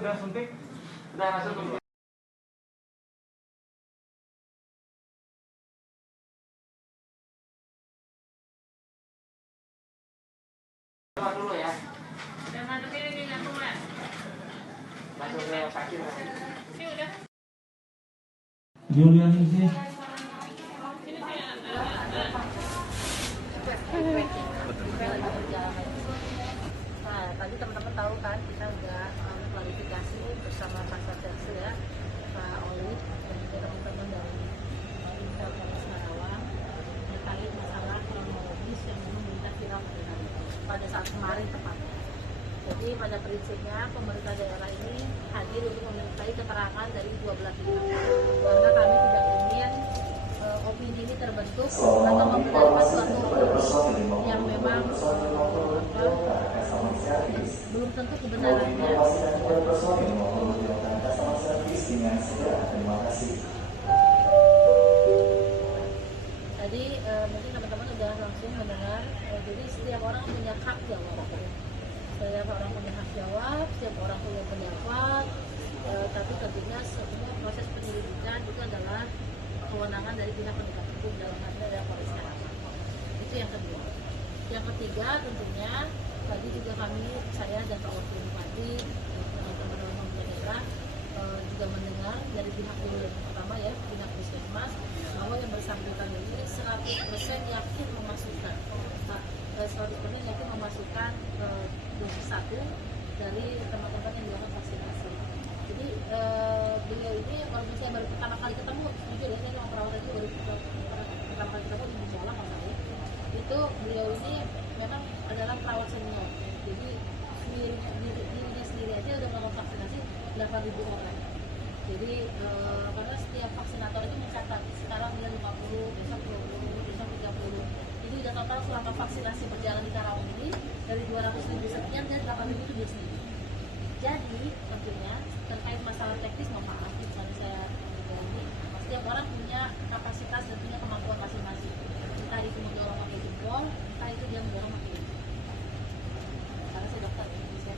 udah suntik, udah hasil suntik. Dulu ya. Udah masukin ini jantung lah. Masuk ke kaki. Ini udah. Julian sih. Nah, tadi teman-teman tahu kan kita udah klarifikasi bersama Pak Satgas ya, Pak Oli dan juga teman-teman dari Intel Polres Karawang terkait masalah kronologis yang memang berita viral pada saat kemarin tepatnya. Jadi pada prinsipnya pemerintah daerah ini hadir untuk memintai keterangan dari 12 pihak karena kami tidak ingin opini ini terbentuk atau membenarkan suatu opini yang memang belum tentu kebenarannya. Tadi mungkin teman-teman sudah langsung mendengar, jadi setiap orang punya hak jawab. Setiap orang punya hak jawab, setiap orang punya pendapat, tapi tentunya semua proses penyelidikan itu adalah kewenangan dari pihak penegak hukum dalam hal ini adalah Polres Karawang. Itu yang kedua. Yang ketiga tentunya tadi juga saya dan Pak Wakil Bupati, teman-teman pemerintah daerah juga mendengar dari pihak dulu yang pertama ya, pihak Puskesmas bahwa yang bersangkutan ini 100% yakin memasukkan 100% yakin memasukkan dosis 1 dari teman-teman yang dilakukan vaksinasi. Jadi beliau ini walaupun saya baru pertama kali ketemu, jujur ya, saya sama perawat itu baru pertama kali ketemu di Jawa kalau saya. Itu beliau ini memang adalah perawat senior. Jadi dirinya sendiri aja udah melakukan vaksinasi 8.000 orang. Jadi karena setiap vaksinator itu mencatat sekarang dia 50, besok 20, besok 30. Jadi udah total selama vaksinasi berjalan di Karawang ini dari 200.000 sekian dan 8.000 itu dia sendiri. Jadi tentunya terkait masalah teknis, mohon maaf misalnya saya ini, setiap orang punya kapasitas dan punya kemampuan masing-masing. Entah itu mendorong pakai jempol, entah itu dia mendorong pakai jempol. Karena saya dokter, saya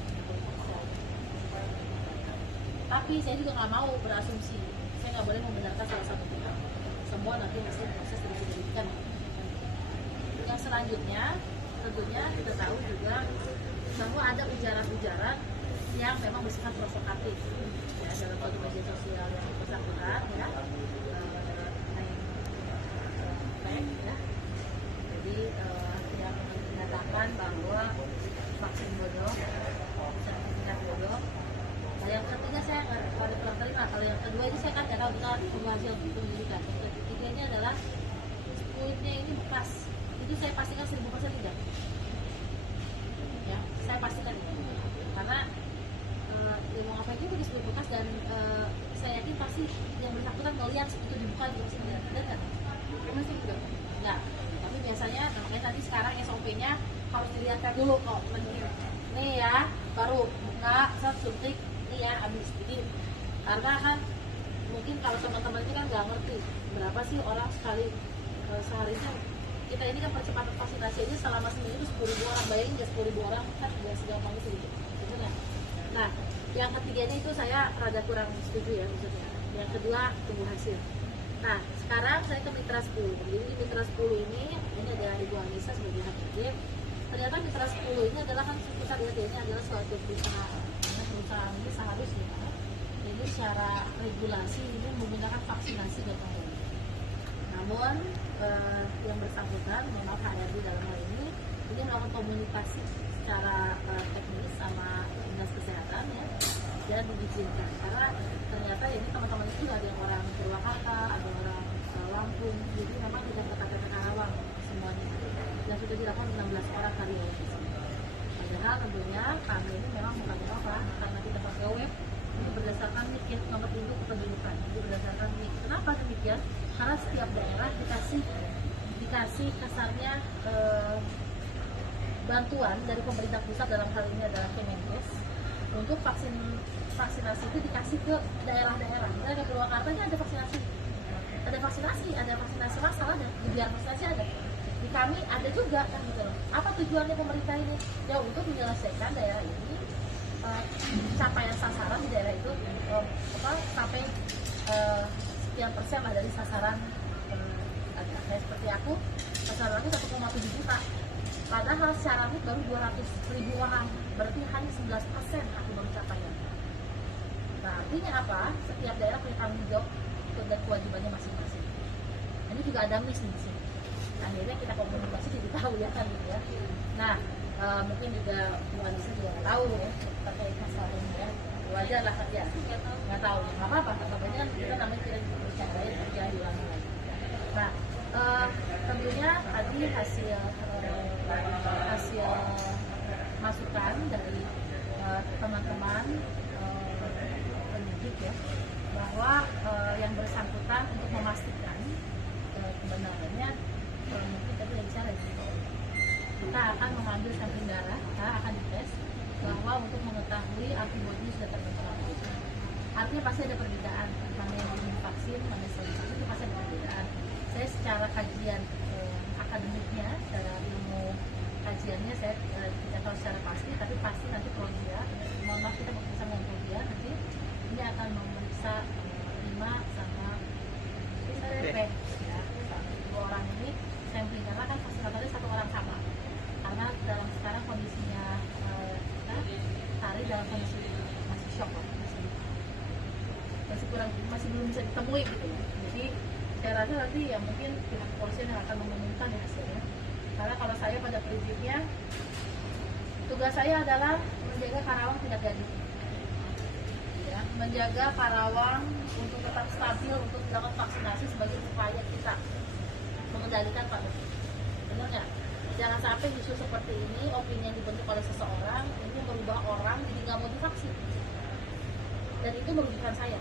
tapi saya juga nggak mau berasumsi. Saya nggak boleh membenarkan salah satu pihak. Semua nanti masih proses dari penyelidikan. Yang selanjutnya, tentunya kita tahu juga bahwa ada ujaran-ujaran yang memang bersifat provokatif ya, dalam suatu media sosial yang bersangkutan ya, ya. Jadi yang menyatakan bahwa vaksin bodoh, sertifikat bodoh. Nah, yang ketiga saya nggak kurang terima. Kalau yang kedua ini saya kan nggak tahu, kita tunggu hasil penyelidikan. Yang ketiga ini adalah kulitnya ini bekas. Itu saya pastikan 1000% tidak. Ya, saya pastikan itu. Karena mau ngapain juga disebut bekas dan saya yakin pasti yang bersangkutan melihat itu dibuka di sini dan kan masih juga enggak, tapi biasanya namanya tadi sekarang SOP-nya harus dilihatkan dulu kok nih ya, baru buka suntik ini ya, habis sedikit karena kan mungkin kalau teman-teman itu kan nggak ngerti berapa sih orang sekali seharinya kita ini kan percepatan vaksinasi ini selama seminggu itu 10.000 orang, bayangin ya 10.000 orang kan nggak segampang itu gitu kan. Nah, yang ketiganya itu saya rada kurang setuju ya maksudnya. Yang kedua, tunggu hasil. Nah, sekarang saya ke Mitra 10. Jadi Mitra 10 ini ada Ibu Anissa sebagai HPD. Ternyata Mitra 10 ini adalah kan pusat ini adalah suatu perusahaan. Karena perusahaan ini seharusnya jadi secara regulasi ini menggunakan vaksinasi gotong royong. Namun yang bersangkutan, memang HRD dalam hal ini melakukan komunikasi secara teknis sama dinas kesehatan ya, dan diizinkan karena ternyata ini teman-teman itu ada yang orang Purwakarta, ada orang Lampung, jadi memang tidak berkata Karawang semuanya dan sudah dilakukan 16 orang karyawan di sini. Padahal tentunya kami ini memang bukan apa karena kita pakai web itu berdasarkan NIK ya, nomor induk kependudukan itu berdasarkan NIK. Kenapa demikian? Karena setiap daerah dikasih kasarnya bantuan dari pemerintah pusat, dalam hal ini adalah Kemenkes, untuk vaksinasi itu dikasih ke daerah-daerah. Misalnya di Purwakarta ini ada vaksinasi massal ada, di Biar vaksinasi ada, di kami ada juga kan gitu loh. Apa tujuannya pemerintah ini? Ya untuk menyelesaikan daerah ini capaian sasaran di daerah itu sampai sekian persen lah dari sasaran. Kayak seperti aku, sasaran aku 1,7 juta. Padahal secara root baru 200.000 orang, berarti hanya 11% aku baru capaian. Nah, artinya apa? Setiap daerah punya tanggung jawab dan kewajibannya masing-masing. Ini juga ada miss di sini. Akhirnya kita komunikasi jadi tahu ya kan gitu ya. Nah, mungkin juga Bu Anissa juga nggak tahu ya terkait masalah ini ya. Wajar lah ya, nggak tahu, nggak apa-apa. Katanya kan kita namanya tidak bercanda ya, kerja diulangi lagi. Nah, tentunya tadi hasil masukan dari teman-teman penyidik ya, bahwa yang bersangkutan untuk memastikan kebenarannya, mungkin tadi yang bicara kita akan mengambil sampling darah, kita akan dites bahwa untuk mengetahui antibodi sudah terbentuk. Artinya pasti ada perbedaan, mana yang belum vaksin, mana yang sudah vaksin, itu pasti ada perbedaan. Saya secara kajian akademiknya, secara ilmu kajiannya saya tidak tahu secara pasti, tapi pasti nanti Prodia, mohon maaf kita bekerja dengan Prodia, nanti ini akan memeriksa 5 sama PP ya, dua orang ini sampling karena kan fasilitasnya satu orang sama, karena dalam sekarang kondisinya Sari dalam kondisi masih shock lah, masih belum bisa ditemui gitu ya. Jadi saya rasa nanti ya mungkin pihak kepolisian yang akan mengumumkan ya hasilnya. Karena kalau saya pada prinsipnya tugas saya adalah menjaga Karawang tidak jadi, ya, menjaga Karawang untuk tetap stabil untuk dilakukan vaksinasi sebagai upaya kita mengendalikan pandemi. Benar nggak? Jangan sampai justru seperti ini opini yang dibentuk oleh seseorang ini merubah orang jadi nggak mau divaksin, dan itu merugikan saya.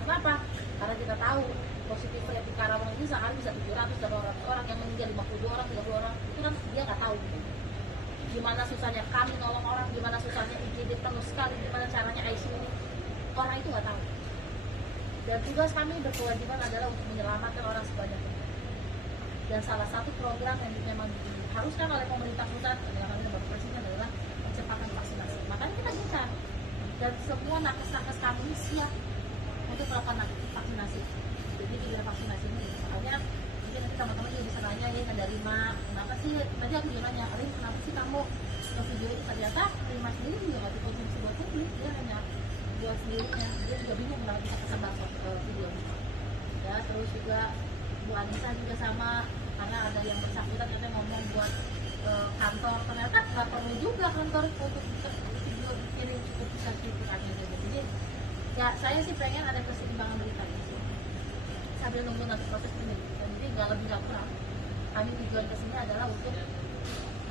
Kenapa? Karena kita tahu positif rate di Karawang ini sehari bisa 700 dan 800 orang, yang meninggal 52 orang, 30 orang, itu kan dia nggak tahu gitu. Gimana susahnya kami nolong orang, gimana susahnya IGD penuh sekali, gimana caranya ICU ini, orang itu nggak tahu. Dan tugas kami berkewajiban adalah untuk menyelamatkan orang sebanyak-banyaknya. Dan salah satu program yang memang diharuskan oleh pemerintah pusat adalah Bapak Presiden adalah percepatan vaksinasi. Makanya kita gencar, dan semua nakes-nakes kami siap untuk melakukan vaksinasi. Jadi di vaksinasi ini, soalnya mungkin nanti teman-teman juga bisa nanya ya, dari kenapa sih, tadi aku juga nanya, Rin kenapa sih kamu ke video itu, ternyata Rima sendiri juga nggak dikonsumsi buat publik, dia hanya buat sendirinya, dia juga bingung kenapa bisa kesebar video ya. Terus juga Bu Anissa juga sama, karena ada yang bersangkutan katanya ngomong buat kantor, ternyata nggak perlu juga kantor untuk video dikirim, cukup bisa sertifikatnya aja. Jadi ya saya sih pengen ada keseimbangan beritanya sambil nunggu nanti proses penyelidikan, jadi nggak lebih nggak kurang. Kami tujuan kesini adalah untuk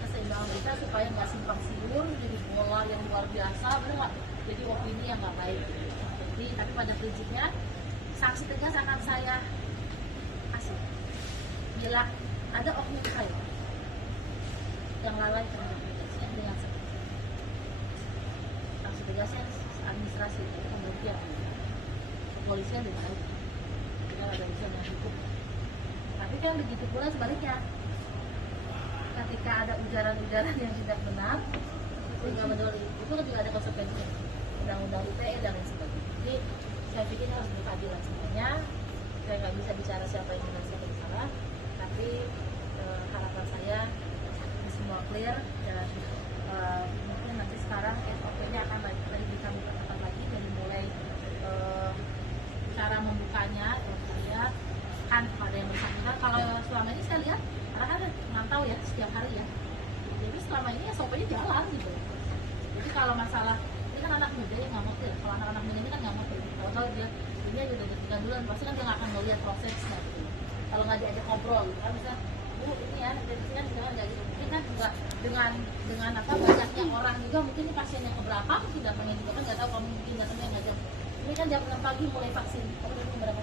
keseimbangan berita supaya nggak simpang siur jadi bola yang luar biasa, benar nggak? Jadi opini yang nggak baik. Jadi tapi pada prinsipnya sanksi tegas akan saya kasih bila ada oknum saya yang lalai terhadap tugasnya dengan seperti sanksi tegasnya administrasi pemberhentian, kepolisian dengan baik, kita ada urusan yang hukum. Tapi kan begitu pula sebaliknya, ketika ada ujaran-ujaran yang tidak benar sehingga mendoli, itu kan juga ada konsekuensinya, undang-undang ITE dan lain sebagainya. Jadi saya pikir harus berkeadilan semuanya. Saya nggak bisa bicara siapa yang benar siapa yang salah, tapi harapan saya ini semua clear, dan mungkin nanti sekarang SOP-nya akan lebih kami perketat lagi dari mulai cara membukanya, saya kan kepada yang bersangkutan. Kalau selama ini saya lihat, karena kan mantau ya setiap hari ya, jadi selama ini SOP-nya jalan gitu. Jadi kalau masalah ini kan anak muda yang nggak ngerti ya, kalau anak-anak muda ini kan nggak ngerti, kalau dia udah 3 bulan pasti kan dia nggak akan melihat prosesnya gitu. Kalau nggak diajak ngobrol gitu kan, misalnya Bu ini ya, dari sini kan misalnya nggak gitu, mungkin kan juga dengan apa banyaknya orang juga, mungkin ini pasien yang keberapa mungkin datangnya juga kan nggak tahu, kalau mungkin datangnya nggak jam ini kan jam 6 pagi mulai vaksin, kamu jam berapa?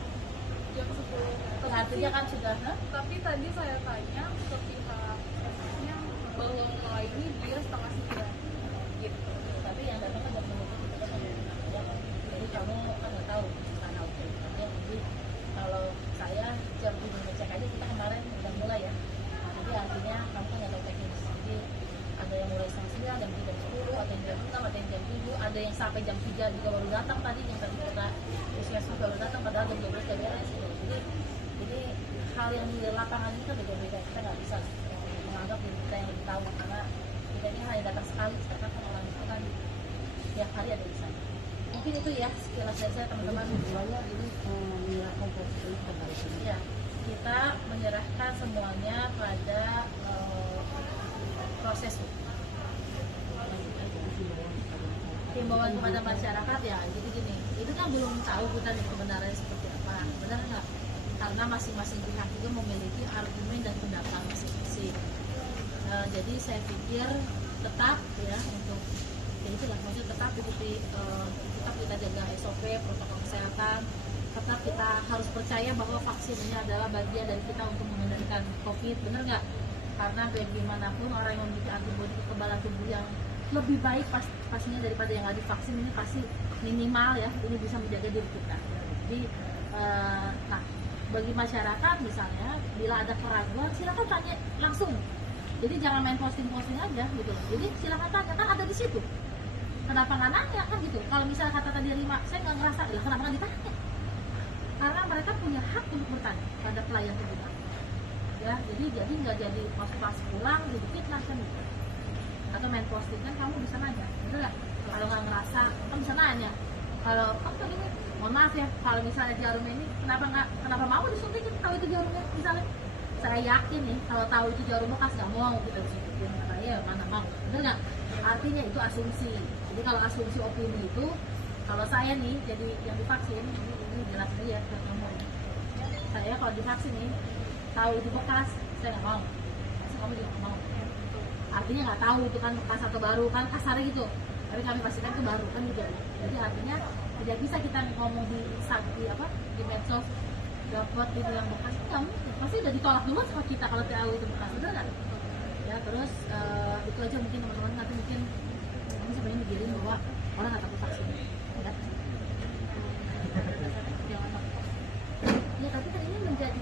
Jam 10. Artinya kan sudah. Tapi tadi saya tanya ke pihak prosesnya bahwa mulai ini dia 8:30 gitu. Tapi yang datang kan jam 10 gitu kan, jadi kamu kan nggak tahu karena oke. Jadi kalau saya jam 7 ngecek aja, kita kemarin udah mulai ya. Jadi artinya kamu kan nggak tahu teknis. Jadi ada yang mulai setengah 9, ada yang jam 10, ada yang jam 6, ada yang jam 7, ada sampai jam 3 juga baru datang tadi, yang tadi kita puskesmas baru datang padahal jam 12 udah beres gitu. Jadi hal yang di lapangan itu beda-beda, kita nggak bisa menganggap diri kita yang lebih tahu karena kita ini hanya datang sekali, sedangkan kan orang itu kan tiap hari ada di sana. Mungkin itu ya sekilas dari saya teman-teman. Semuanya ini menyerahkan posisi kepada sini. Ya, kita menyerahkan semuanya pada proses himbauan kepada masyarakat ya. Jadi gini, itu kan belum tahu kita nih kebenarannya seperti apa, benar nggak? Karena masing-masing pihak juga memiliki argumen dan pendapat masing-masing. Jadi saya pikir tetap ya untuk ya itulah, maksudnya tetap ikuti, tetap kita jaga SOP protokol kesehatan, tetap kita harus percaya bahwa vaksin ini adalah bagian dari kita untuk mengendalikan COVID, benar nggak? Karena bagaimanapun orang yang memiliki antibodi kekebalan tubuh yang lebih baik pastinya daripada yang nggak divaksin, ini pasti minimal ya, ini bisa menjaga diri kita. Jadi nah bagi masyarakat misalnya bila ada keraguan silakan tanya langsung, jadi jangan main posting aja gitu. Jadi silakan tanya, kan ada di situ, kenapa nggak nanya kan gitu. Kalau misalnya kata tadi Rima, saya nggak ngerasa, ya kenapa nggak ditanya? Karena mereka punya hak untuk bertanya pada pelayan terbuka ya. Jadi nggak jadi pas pulang jadi fitnah kan gitu, atau main posting kan kamu bisa nanya, betul nggak? Kalau nggak ngerasa kamu bisa nanya. Kalau kamu ini mohon maaf ya, kalau misalnya jarum ini kenapa mau disuntikin, tahu itu jarumnya misalnya, saya yakin nih kalau tahu itu jarum bekas nggak mau kita disuntikin, kata ya mana mau, betul nggak? Artinya itu asumsi. Jadi kalau asumsi opini itu, kalau saya nih jadi yang divaksin, ini jelas aja ke kamu, saya kalau divaksin nih tahu itu bekas, saya nggak mau, pasti kamu juga nggak mau. Artinya nggak tahu itu kan bekas atau baru, kan kasarnya gitu, tapi kami pastikan itu baru kan juga. Jadi artinya tidak bisa kita ngomong di medsos dapat itu yang bekas, kamu pasti udah ditolak duluan sama kita kalau tahu itu bekas, betul nggak? Ya terus itu aja mungkin teman-teman, nanti mungkin kami sebenarnya mikirin bahwa orang nggak takut vaksin ya. Ya tapi kan ini menjadi